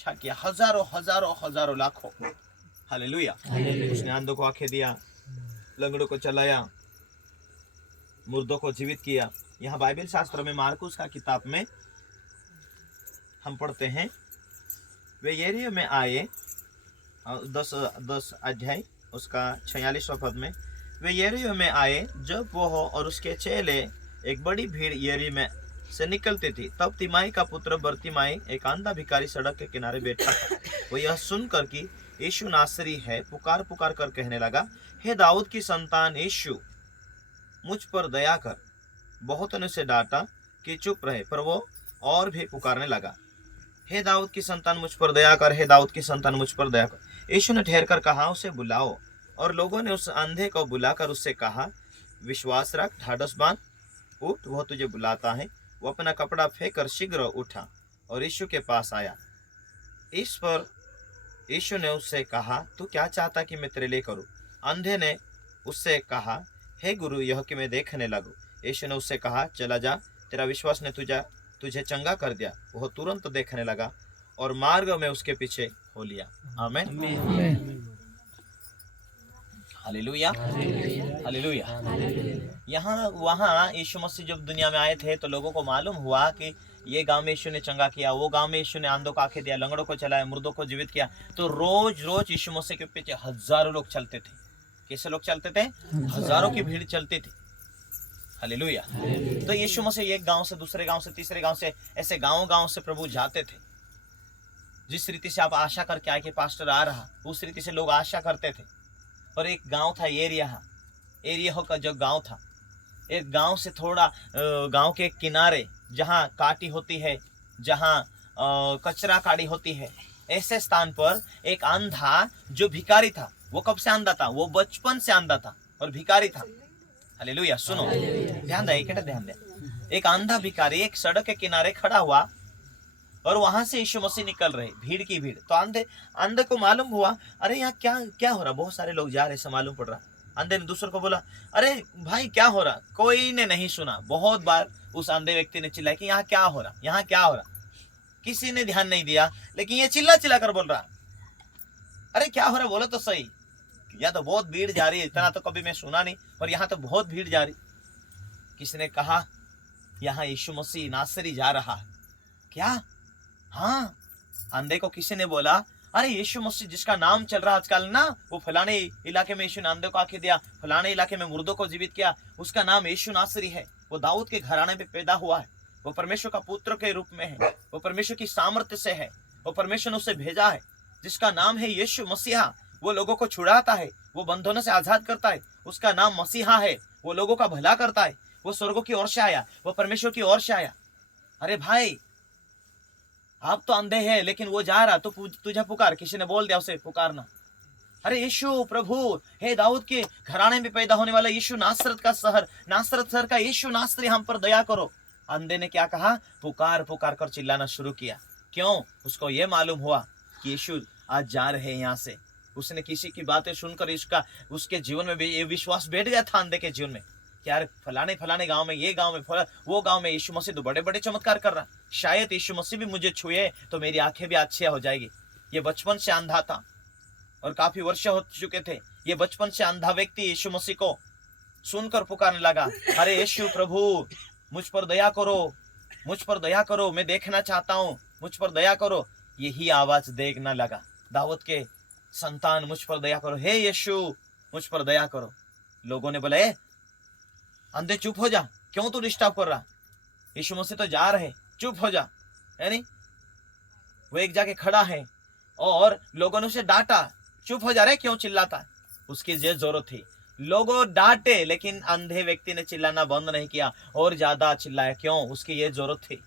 अच्छा किया, हजारों हजारों हजारों लाखों। हालेलुया। उसने अंधों को आंखें दिया, लंगड़ों को चलाया, मुर्दों को जीवित किया। यहाँ बाइबल शास्त्र में मार्कुस का किताब में हम पढ़ते हैं, वे यरीहो में आए, 10 अध्याय उसका 46वां पद में, वे यरीहो में आए जब वो और उसके चेले एक बड़ी भीड़ यरीहो में से निकलती थी, तब तिमाई का पुत्र बरतिमाई एक अंधा भिखारी सड़क के किनारे बैठा था। वो यह सुनकर कि यीशु नासरी है, पुकार पुकार कर कहने लगा, हे दाऊद की संतान यीशु, मुझ पर दया कर। बहुतों ने उसे डांटा कि चुप रहे, पर वो और भी पुकारने लगा, हे दाऊद की संतान मुझ पर दया कर, हे दाऊद की संतान मुझ पर दया कर। यीशु ने ठहर कर कहा, उसे बुलाओ। और लोगों ने उस अंधे को बुलाकर उससे कहा, विश्वास रख, ढाढ़स बांध, उठ, वह तुझे बुलाता है। वो अपना कपड़ा फेंक कर शीघ्र उठा और यीशु के पास आया। इस पर यीशु ने उससे कहा, तू क्या चाहता कि मैं तेरे लिए करूं? अंधे ने उससे कहा, हे गुरु, यह कि मैं देखने लगूं। यीशु ने उससे कहा, चला जा, तेरा विश्वास ने तुझे चंगा कर दिया। वह तुरंत देखने लगा और मार्ग में उसके पीछे हो लिया। आमीन। Hallelujah, hallelujah. यहाँ वहाँ यीशु मसीह जब दुनिया में आए थे तो लोगों को मालूम हुआ कि ये गांव में यीशु ने चंगा किया, वो गांव में यीशु ने अंधों को आंखें दिया, लंगड़ों को चलाया, मुर्दों को जीवित किया। तो रोज रोज यीशु मसीह के पीछे हजारों लोग चलते थे। कैसे लोग चलते थे? हजारों की भीड़ चलती थी। हालेलुया। तो यीशु मसीह एक गांव से दूसरे गांव से तीसरे गांव से, ऐसे गांव गांव से प्रभु जाते थे। जिस रीति से आप आशा करके आए कि पास्टर आ रहा, उस रीति से लोग आशा करते थे। और एक गांव था एरिया का जो गांव था, एक गांव से थोड़ा गांव के किनारे जहां काटी होती है, जहां कचरा काड़ी होती है, ऐसे स्थान पर एक अंधा जो भिखारी था। वो कब से अंधा था? वो बचपन से अंधा था और भिखारी था। हालेलुया। सुनो, ध्यान दे। एक अंधा भिखारी एक सड़क के किनारे खड़ा हुआ और वहां से यीशु मसीह निकल रहे, भीड़ की भीड़। तो अंधे को मालूम हुआ, अरे यहाँ क्या क्या हो रहा, बहुत सारे लोग जा रहे, ऐसा मालूम पड़ रहा। अंधे ने दूसरे को बोला, अरे भाई क्या हो रहा? कोई ने नहीं सुना। बहुत बार उस अंधे व्यक्ति ने चिल्लाया कि यहाँ क्या हो रहा, यहाँ क्या हो रहा। किसी ने ध्यान नहीं दिया, लेकिन ये चिल्ला चिल्ला कर बोल रहा, अरे क्या हो रहा, बोलो तो सही। या तो बहुत भीड़ जा रही है, इतना तो कभी मैं सुना नहीं, और यहाँ तो बहुत भीड़ जा रही। किसी ने कहा, यहाँ यीशु मसीह नासरी जा रहा है। क्या? हाँ। अंधे को किसी ने बोला, अरे यीशु मसीह जिसका नाम चल रहा आजकल ना, वो फलाने इलाके में यीशु ने अंधे को आंखें दिया, फलाने इलाके में मुर्दों को जीवित किया, उसका नाम यीशु नासरी है। वो दाऊद के घराने में पैदा हुआ है, वो परमेश्वर का पुत्र के रूप में है, वो परमेश्वर की सामर्थ्य से है, वो परमेश्वर ने उसे भेजा है, जिसका नाम है यीशु मसीहा। वो लोगों को छुड़ाता है, वो बंधनों से आजाद करता है। उसका नाम मसीहा है, वो लोगों का भला करता है। वो स्वर्गों की ओर से आया, वो परमेश्वर की ओर से आया। अरे भाई, आप तो अंधे हैं, लेकिन वो जा रहा, तो तुझे पुकार। किसी ने बोल दिया उसे पुकारना, अरे यीशु प्रभु, हे दाऊद के घराने में पैदा होने वाला यीशु, नासरत शहर का यीशु नासरी, हम पर दया करो। अंधे ने क्या कहा? पुकार पुकार कर चिल्लाना शुरू किया। क्यों? उसको ये मालूम हुआ कि यीशु आज जा रहे हैं यहाँ से। उसने किसी की बातें सुनकर उसके जीवन में भी ये विश्वास बैठ गया था, अंधे के जीवन में, कि यार फलाने फलाने गांव में, ये गांव में, वो गांव में यीशु मसीह तो बड़े बड़े चमत्कार कर रहा, शायद यीशु मसीह भी मुझे छुए तो मेरी आंखें भी अच्छी हो जाएगी। ये बचपन से अंधा था और काफी वर्ष हो चुके थे। ये बचपन से अंधा व्यक्ति यीशु मसीह को सुनकर पुकारने लगा, अरे यीशु प्रभु, मुझ पर दया करो, मुझ पर दया करो, मैं देखना चाहता हूँ, मुझ पर दया करो। यही आवाज देखने लगा, दाऊद के संतान, मुझ पर दया करो, हे यीशु मुझ पर दया करो। लोगों ने बोला, अंधे चुप हो जा, क्यों तू डिस्टर्ब कर रहा, यीशु मसीह तो जा रहे, चुप हो जा। है नहीं? वो एक जाके खड़ा है और लोगों ने उसे डांटा, चुप हो जा रहे, क्यों चिल्लाता? उसकी ये जरूरत थी। लोगों डांटे, लेकिन अंधे व्यक्ति ने चिल्लाना बंद नहीं किया और ज्यादा चिल्लाया। क्यों? उसकी ये जरूरत थी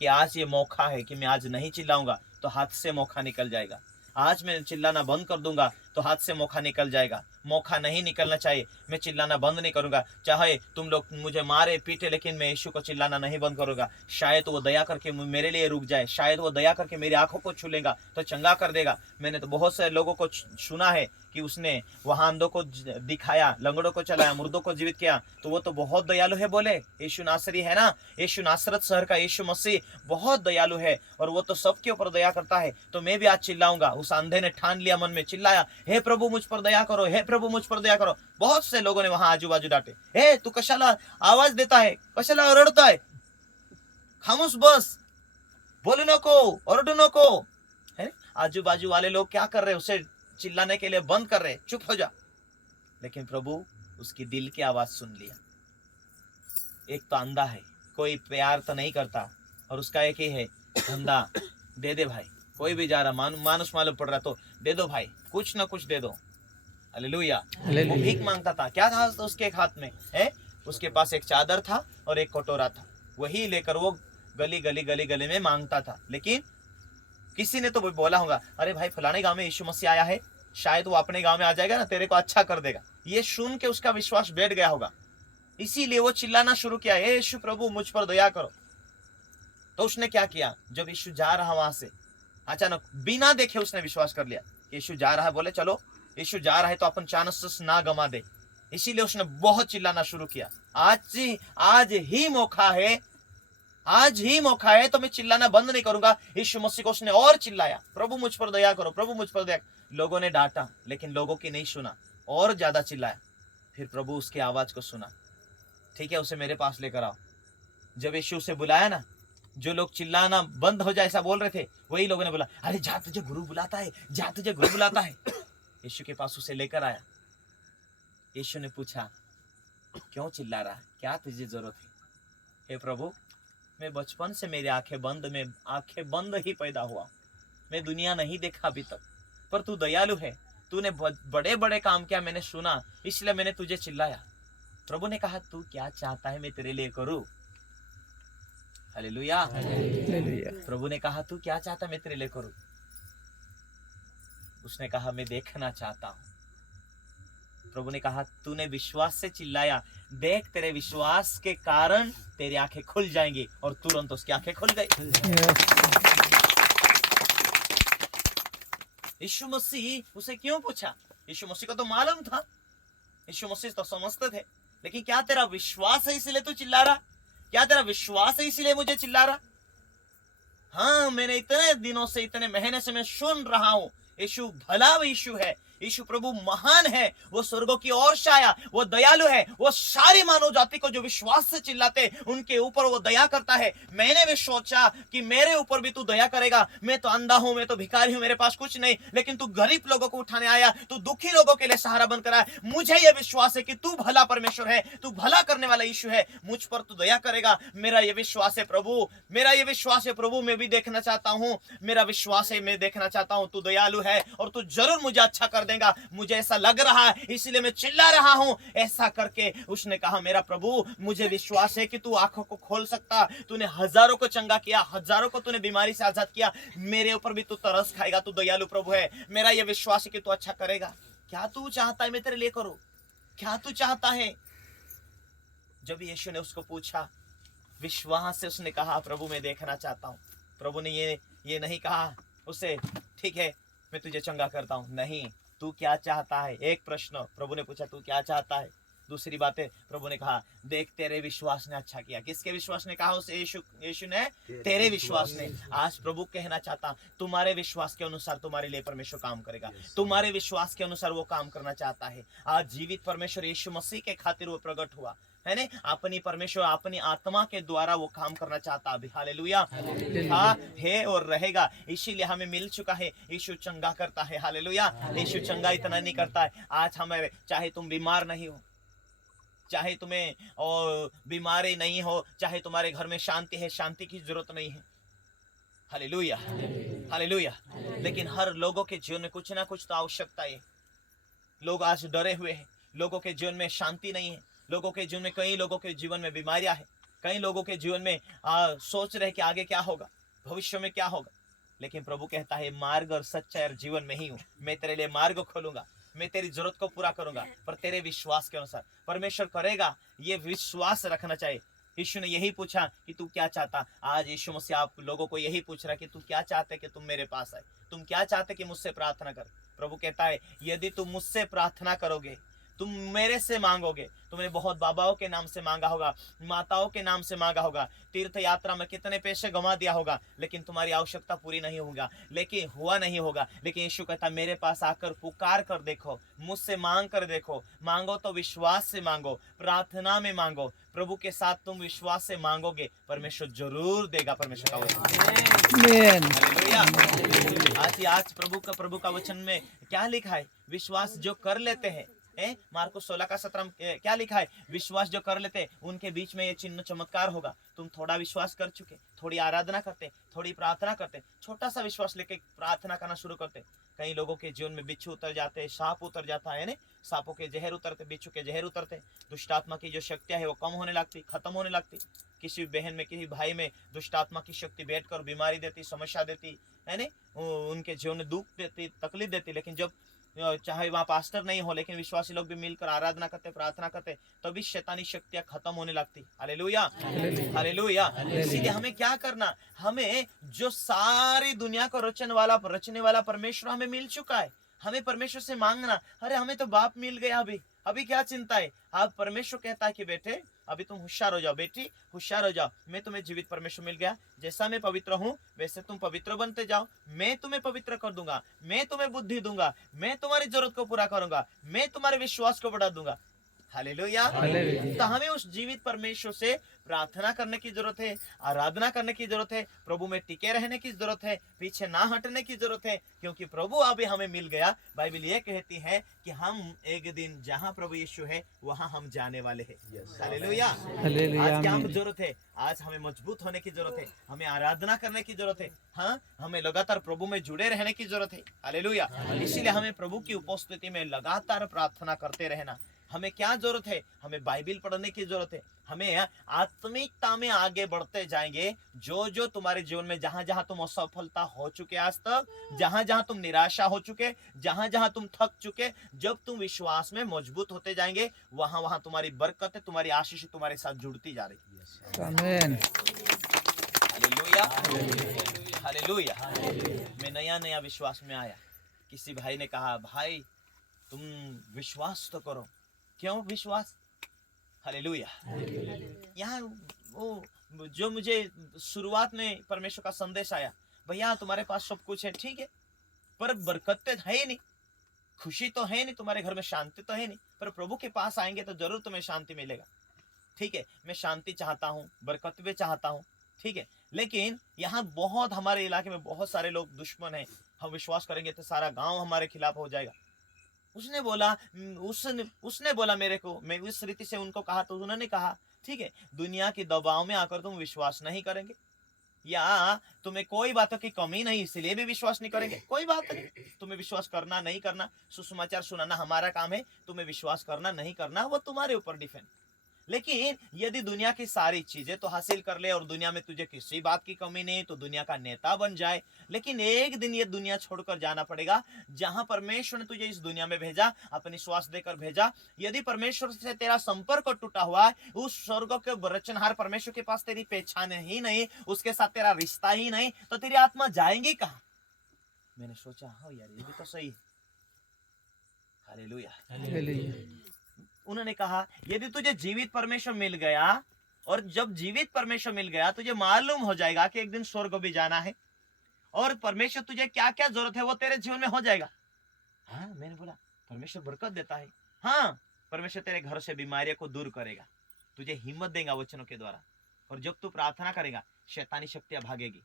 कि आज ये मौका है कि मैं आज नहीं चिल्लाऊंगा तो हाथ से मौका निकल जाएगा। आज मैं चिल्लाना बंद कर दूंगा तो हाथ से मौका निकल जाएगा। मौका नहीं निकलना चाहिए। मैं चिल्लाना बंद नहीं करूंगा, चाहे तुम लोग मुझे मारे पीटे, लेकिन मैं यीशु को चिल्लाना नहीं बंद करूंगा। शायद वो दया करके मेरे लिए रुक जाए, शायद वो दया करके मेरी आंखों को छू लेगा तो चंगा कर देगा। मैंने तो बहुत सारे लोगों को सुना है कि उसने वहां अंधों को दिखाया, लंगड़ों को चलाया, मुर्दों को जीवित किया, तो वो तो बहुत दयालु है। बोले यीशु नासरी है ना, यीशु नासरत शहर का यीशु मसीह बहुत दयालु है और वो तो सबके ऊपर दया करता है। तो मैं भी आज चिल्लाऊंगा। उस अंधे ने ठान लिया, मन में चिल्लाया, हे प्रभु मुझ पर दया करो, हे प्रभु मुझ पर दया करो। बहुत से लोगों ने वहां आजू बाजू डांटे, हे तू कशाला आवाज देता है, कशाला रड़ता है, खामोश बस, बोलो नको, ओरडू नको। है आजू बाजू वाले लोग क्या कर रहे, उसे चिल्लाने के लिए बंद कर रहे, चुप हो जा। लेकिन प्रभु उसकी दिल की आवाज सुन लिया। एक तो अंधा है, कोई प्यार तो नहीं करता, और उसका एक ही है धंधा, दे दे भाई, कोई भी जा रहा मानुष मालूम पड़ रहा तो दे दो भाई, कुछ ना कुछ दे दो। हालेलुया। वो भीख मांगता था। क्या था उसके हाथ में है? उसके पास एक चादर था और एक कटोरा था, वही लेकर वो गली में मांगता था। लेकिन किसी ने तो बोला होगा, अरे भाई फलाने गांव में यीशु मसीह आया है, शायद वो अपने गांव में आ जाएगा ना, तेरे को अच्छा कर देगा। ये सुन के उसका विश्वास बैठ गया होगा, इसीलिए वो चिल्लाना शुरू किया, हे यीशु प्रभु मुझ पर दया करो। तो उसने क्या किया, जब यीशु जा रहा वहां से, अचानक बिना देखे उसने विश्वास कर लिया। यीशु जा रहा है, बोले चलो यीशु जा रहा है तो अपन चांस ना गमा दे। इसीलिए उसने बहुत चिल्लाना शुरू किया। आज ही मौका है, आज ही मौका है, तो मैं चिल्लाना बंद नहीं करूंगा। यीशु मसीह को उसने और चिल्लाया, प्रभु मुझ पर दया करो, प्रभु मुझ पर दया। लोगों ने डांटा, लेकिन लोगों की नहीं सुना, और ज्यादा चिल्लाया। फिर प्रभु उसकी आवाज को सुना, ठीक है उसे मेरे पास लेकर आओ। जब यीशु उसे बुलाया ना, जो लोग चिल्लाना बंद हो जाए ऐसा बोल रहे थे, वही लोगों ने बोला, अरे जा तुझे गुरु बुलाता है, जा तुझे गुरु बुलाता है। यीशु के पास उसे लेकर आया। यीशु ने पूछा, क्यों चिल्ला रहा है, क्या तुझे जरूरत है? हे प्रभु, मैं बचपन से मेरी आंखें बंद ही पैदा हुआ, मैं दुनिया नहीं देखा अभी तक, पर तू दयालु है, तूने बड़े बड़े काम किया, मैंने सुना, इसलिए मैंने तुझे चिल्लाया। प्रभु ने कहा, तू क्या चाहता है मैं तेरे लिए करूं? हालेलुया। प्रभु ने कहा, तू क्या चाहता मैं तेरे लिए करूं? उसने कहा, मैं देखना चाहता हूं। प्रभु ने कहा, तूने विश्वास से चिल्लाया, देख तेरे विश्वास के कारण तेरी आंखें खुल जाएंगी। और तुरंत उसकी आंखें खुल गई। यीशु मसीह उसे क्यों पूछा? यीशु मसीह को तो मालूम था, यीशु मसीह तो समझते थे, लेकिन क्या तेरा विश्वास है इसलिए तू चिल्ला रहा? क्या तेरा विश्वास है इसलिए मुझे चिल्ला रहा? हाँ, मैंने इतने दिनों से, इतने महीने से मैं सुन रहा हूं, यीशु भला यीशु है, यीशु प्रभु महान है, वो स्वर्गों की ओर से आया, वो दयालु है, वो सारी मानव जाति को जो विश्वास से चिल्लाते उनके ऊपर वो दया करता है। मैंने भी सोचा कि मेरे ऊपर भी तू दया करेगा। मैं तो अंधा हूं, मैं तो भिखारी हूं, मेरे पास कुछ नहीं, लेकिन तू गरीब लोगों को उठाने आया, तू दुखी लोगों के लिए सहारा बनकर आया। मुझे यह विश्वास है कि तू भला परमेश्वर है, तू भला करने वाला यीशु है, मुझ पर तू दया करेगा। मेरा ये विश्वास है प्रभु, मेरा ये विश्वास है प्रभु, मैं भी देखना चाहता हूं, मेरा विश्वास है, मैं देखना चाहता हूं, तू दयालु है और तू जरूर मुझे अच्छा कर देगा, मुझे ऐसा लग रहा है, इसलिए मैं चिल्ला रहा हूं। ऐसा करके उसने कहा, मेरा प्रभु मुझे विश्वास है कि तू आंखों को खोल सकता, तूने हजारों को चंगा किया, हजारों को तूने बीमारी से आजाद किया, मेरे ऊपर भी तू तरस खाएगा, तू दयालु प्रभु है, मेरा यह विश्वास है कि तू अच्छा करेगा। क्या तू चाहता है मैं तेरे लिए करूं? क्या तू चाहता है? जब यीशु ने उसको पूछा, विश्वास से उसने कहा, प्रभु मैं देखना चाहता हूं। प्रभु ने ये नहीं कहा उसे, ठीक है मैं तुझे चंगा करता हूं, नहीं, तू क्या चाहता है? एक प्रश्न प्रभु ने पूछा, तू क्या चाहता है? दूसरी बात है, प्रभु ने कहा, देख तेरे विश्वास ने अच्छा किया। किसके विश्वास ने कहा? उसे यीशु ने, तेरे विश्वास ने। आज प्रभु कहना चाहता, तुम्हारे विश्वास के अनुसार तुम्हारे लिए परमेश्वर काम करेगा, तुम्हारे विश्वास के अनुसार वो काम करना चाहता है। आज जीवित परमेश्वर यीशु मसीह के खातिर वो प्रकट हुआ है ने, अपनी परमेश्वर अपनी आत्मा के द्वारा वो काम करना चाहता अभी। हालेलुया। हाँ है और रहेगा, इसीलिए हमें मिल चुका है। यीशु चंगा करता है। हालेलुया। यीशु चंगा इतना नहीं करता है, आज हमें, चाहे तुम बीमार नहीं हो, चाहे तुम्हें और बीमारी नहीं हो, चाहे तुम्हारे घर में शांति है, शांति की जरूरत नहीं है। Hallelujah, hallelujah. लेकिन हर लोगों के जीवन में कुछ ना कुछ तो आवश्यकता है। लोग आज डरे हुए हैं, लोगों के जीवन में शांति नहीं है, लोगों के जीवन में, कई लोगों के जीवन में बीमारियां हैं, कई लोगों के जीवन में सोच रहे कि आगे क्या होगा, भविष्य में क्या होगा। लेकिन प्रभु कहता है, मार्ग और सच्चाई और जीवन में ही हूं, मैं तेरे लिए मार्ग खोलूंगा, मैं तेरी जरूरत को पूरा करूंगा, पर तेरे विश्वास के अनुसार परमेश्वर करेगा, ये विश्वास रखना चाहिए। यीशु ने यही पूछा कि तू क्या चाहता। आज यीशु मसीह आप लोगों को यही पूछ रहा है कि तू क्या चाहते कि तुम मेरे पास आए, तुम क्या चाहते कि मुझसे प्रार्थना कर। प्रभु कहता है यदि तुम मुझसे प्रार्थना करोगे, तुम मेरे से मांगोगे, तुमने बहुत बाबाओं के नाम से मांगा होगा, माताओं के नाम से मांगा होगा, तीर्थ यात्रा में कितने पैसे गंवा दिया होगा, लेकिन तुम्हारी आवश्यकता पूरी नहीं होगा, लेकिन हुआ नहीं होगा। लेकिन यीशु कहता मेरे पास आकर पुकार कर देखो, मुझसे मांग कर देखो। मांगो तो विश्वास से मांगो, प्रार्थना में मांगो, प्रभु के साथ तुम विश्वास से मांगोगे, परमेश्वर जरूर देगा। परमेश्वर का वचन आज प्रभु का वचन में क्या लिखा है? विश्वास जो कर लेते हैं, मार्कुस 16 का 17 क्या लिखा है? विश्वास जो कर लेते उनके बीच में ये चिन्ह चमत्कार होगा। तुम थोड़ा विश्वास कर चुके, थोड़ी आराधना करते, थोड़ी प्रार्थना करते, छोटा सा विश्वास लेके प्रार्थना करना शुरू करते। कई लोगों के जीवन में बिच्छू उतर जाते, सांप उतर जाता है ना, सांपों के जहर उतरते, बिच्छू के जहर उतरते, दुष्ट आत्मा की जो शक्तियां है वो कम होने लगती, खत्म होने लगती। किसी बहन में, किसी भाई में दुष्ट आत्मा की शक्ति बैठकर बीमारी देती, समस्या देती है ना, उनके जीवन में दुख देती, तकलीफ देती। लेकिन जब चाहे वहाँ पास्टर नहीं हो, लेकिन विश्वासी लोग भी मिलकर आराधना करते, प्रार्थना करते, तभी शैतानी शक्तियां खत्म होने लगती। Hallelujah, hallelujah. इसीलिए हमें क्या करना, हमें जो सारी दुनिया को रचने वाला परमेश्वर हमें मिल चुका है, हमें परमेश्वर से मांगना। अरे हमें तो बाप मिल गया, अभी क्या चिंता है। आप परमेश्वर कहता है कि बेटे अभी तुम होशियार हो जाओ, बेटी होशियार हो जाओ, मैं तुम्हें जीवित परमेश्वर मिल गया, जैसा मैं पवित्र हूँ वैसे तुम पवित्र बनते जाओ, मैं तुम्हें पवित्र कर दूंगा, मैं तुम्हें बुद्धि दूंगा, मैं तुम्हारी जरूरत को पूरा करूंगा, मैं तुम्हारे विश्वास को बढ़ा दूंगा। हालेलुया। तो हमें उस जीवित परमेश्वर से प्रार्थना करने की जरूरत है, आराधना करने की जरूरत है, प्रभु में टिके रहने की जरूरत है, पीछे ना हटने की जरूरत है, क्योंकि प्रभु अभी हमें मिल गया। बाइबल ये कहती है कि हम एक दिन जहाँ प्रभु यीशु है वहाँ हम जाने वाले हैं। हालेलुया। आज क्या जरूरत है? आज हमें मजबूत होने की जरूरत है, हमें आराधना करने की जरूरत है, हाँ हमें लगातार प्रभु में जुड़े रहने की जरूरत है। हालेलुया। इसीलिए हमें प्रभु की उपस्थिति में लगातार प्रार्थना करते रहना। हमें क्या जरूरत है? हमें बाइबल पढ़ने की जरूरत है, हमें आत्मिकता में आगे बढ़ते जाएंगे। जो जो तुम्हारे जीवन में जहां जहां तुम असफलता हो चुके आज तक, जहां जहां तुम निराशा हो चुके, जहां जहां तुम थक चुके, जब तुम विश्वास में मजबूत होते जाएंगे, वहां वहां तुम्हारी बरकत, तुम्हारी आशीष तुम्हारे साथ जुड़ती जा रही है। आमीन। Hallelujah, hallelujah. मैं नया विश्वास में आया, किसी भाई ने कहा भाई तुम विश्वास तो करो। क्यों विश्वास? हालेलुया। यहाँ वो जो मुझे शुरुआत में परमेश्वर का संदेश आया, भैया तुम्हारे पास सब कुछ है, ठीक है, पर बरकत है ही नहीं, खुशी तो है नहीं, तुम्हारे घर में शांति तो है नहीं, पर प्रभु के पास आएंगे तो जरूर तुम्हें शांति मिलेगा। ठीक है, मैं शांति चाहता हूँ, बरकत भी चाहता हूँ, ठीक है, लेकिन यहाँ बहुत हमारे इलाके में बहुत सारे लोग दुश्मन हैं, हम विश्वास करेंगे तो सारा गांव हमारे खिलाफ हो जाएगा। उसने बोला मेरे को, मैं उस रीति से उनको कहा तो उन्होंने कहा ठीक है, दुनिया के दबाव में आकर तुम विश्वास नहीं करेंगे, या तुम्हें कोई बातों की कमी नहीं इसलिए भी विश्वास नहीं करेंगे, कोई बात नहीं, तुम्हें विश्वास करना नहीं करना, सुसमाचार सुनाना हमारा काम है, तुम्हें विश्वास करना नहीं करना वो तुम्हारे ऊपर डिपेंड। लेकिन यदि दुनिया की सारी चीजें तो हासिल कर ले और दुनिया में तुझे किसी बात की कमी नहीं, तो दुनिया का नेता बन जाए, लेकिन एक दिन ये दुनिया छोड़कर जाना पड़ेगा। जहां परमेश्वर ने तुझे इस दुनिया में भेजा, अपनी श्वास देकर भेजा, यदि परमेश्वर से तेरा संपर्क टूटा हुआ है, उस स्वर्ग के रचनहार परमेश्वर के पास तेरी पहचान ही नहीं, उसके साथ तेरा रिश्ता ही नहीं, तो तेरी आत्मा जाएंगी कहाँ? मैंने सोचा हाँ यार ये भी तो सही है। हालेलुया। उन्होंने कहा यदि तुझे जीवित परमेश्वर मिल गया, और जब जीवित परमेश्वर मिल गया तुझे मालूम हो जाएगा कि एक दिन स्वर्ग भी जाना है, और परमेश्वर तुझे क्या क्या जरूरत है वो तेरे जीवन में हो जाएगा। हाँ, मैंने बोला परमेश्वर बरकत देता है, हाँ परमेश्वर तेरे घर से बीमारियों को दूर करेगा, तुझे हिम्मत देगा वचनों के द्वारा, और जब तू प्रार्थना करेगा शैतानी शक्तियां भागेगी,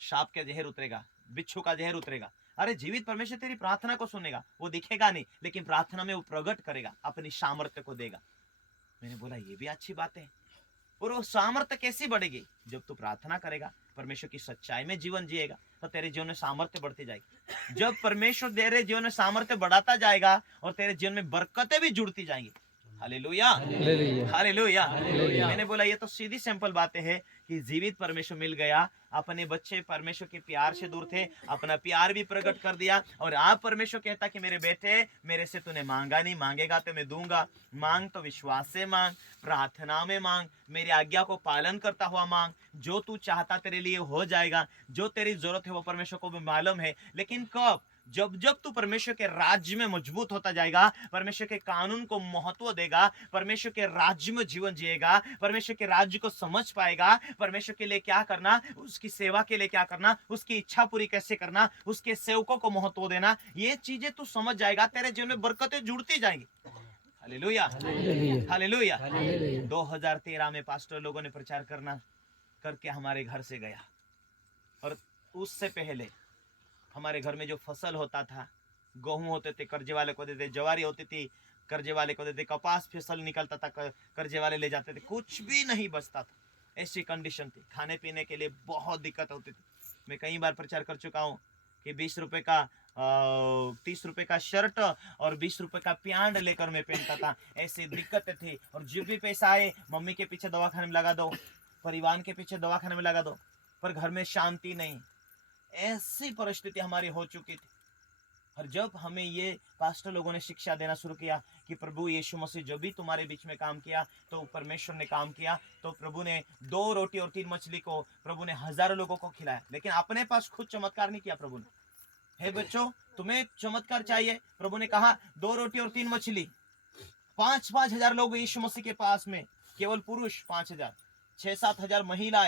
सांप के जहर उतरेगा, बिच्छू का जहर उतरेगा। अरे जीवित परमेश्वर तेरी प्रार्थना को सुनेगा, वो दिखेगा नहीं लेकिन प्रार्थना में वो प्रकट करेगा, अपनी सामर्थ्य को देगा। मैंने बोला ये भी अच्छी बात है, और वो सामर्थ्य कैसी बढ़ेगी? जब तू प्रार्थना करेगा, परमेश्वर की सच्चाई में जीवन जिएगा, तो तेरे जीवन में सामर्थ्य बढ़ती जाएगी। जब परमेश्वर तेरे जीवन में सामर्थ्य बढ़ाता जाएगा और तेरे जीवन में बरकतें भी जुड़ती जाएंगी, हालेलुया, हालेलुया, हालेलुया। हालेलुया। मैंने बोला ये तो सीधी सिंपल बातें हैं कि जीवित परमेश्वर मिल गया। अपने बच्चे परमेश्वर के प्यार से दूर थे, अपना प्यार भी प्रकट कर दिया। और आप परमेश्वर कहता कि मेरे बेटे, मेरे से तूने मांगा नहीं, मांगेगा तो मैं दूंगा। मांग तो विश्वास से मांग, प्रार्थना में मांग, मेरी आज्ञा को पालन करता हुआ मांग। जो तू चाहता तेरे लिए हो जाएगा। जो तेरी जरूरत है वो परमेश्वर को भी मालूम है। लेकिन कब? जब जब तू परमेश्वर के राज्य में मजबूत होता जाएगा, परमेश्वर के कानून को महत्व देगा, परमेश्वर के राज्य में जीवन जिएगा, परमेश्वर के राज्य को समझ पाएगा, परमेश्वर के लिए क्या करना, उसकी सेवा के लिए क्या करना, उसकी इच्छा पूरी कैसे करना, उसके सेवकों को महत्व देना, ये चीजें तू समझ जाएगा, तेरे जीवन में बरकतें जुड़ती जाएंगी। Hallelujah, hallelujah, hallelujah. हालेलुया। 2013 में पास्टर लोगों ने प्रचार करना करके हमारे घर से गया। और उससे पहले हमारे घर में जो फसल होता था, गेहूं होते थे, कर्जे वाले को देते, जवारी होती थी, कर्जे वाले को देते, कपास फसल निकलता था, कर्जे वाले ले जाते थे, कुछ भी नहीं बचता था। ऐसी कंडीशन थी, खाने पीने के लिए बहुत दिक्कत होती थी। मैं कई बार प्रचार कर चुका हूँ कि 20 रुपए का 30 रुपए का शर्ट और 20 रुपए का पैंट लेकर मैं पहनता था। ऐसी दिक्कतें थी। और जब भी पैसा आए, मम्मी के पीछे दवाखाने में लगा दो, परिवार के पीछे दवाखाने में लगा दो, पर घर में शांति नहीं। ऐसी परिस्थिति हमारी हो चुकी थी। और जब हमें ये पास्टर लोगों ने शिक्षा देना शुरू किया कि प्रभु यीशु मसीह जो भी तुम्हारे बीच में काम किया, तो परमेश्वर ने काम किया, तो प्रभु ने 2 रोटी और 3 मछली को प्रभु ने हजारों लोगों को खिलाया। लेकिन अपने पास खुद चमत्कार नहीं किया प्रभु ने। हे बच्चों, तुम्हें चमत्कार चाहिए, प्रभु ने कहा 2 रोटी और 3 मछली, 5,000 लोग यीशु मसीह के पास में, केवल पुरुष 5,000, 6,000-7,000 महिलाएं।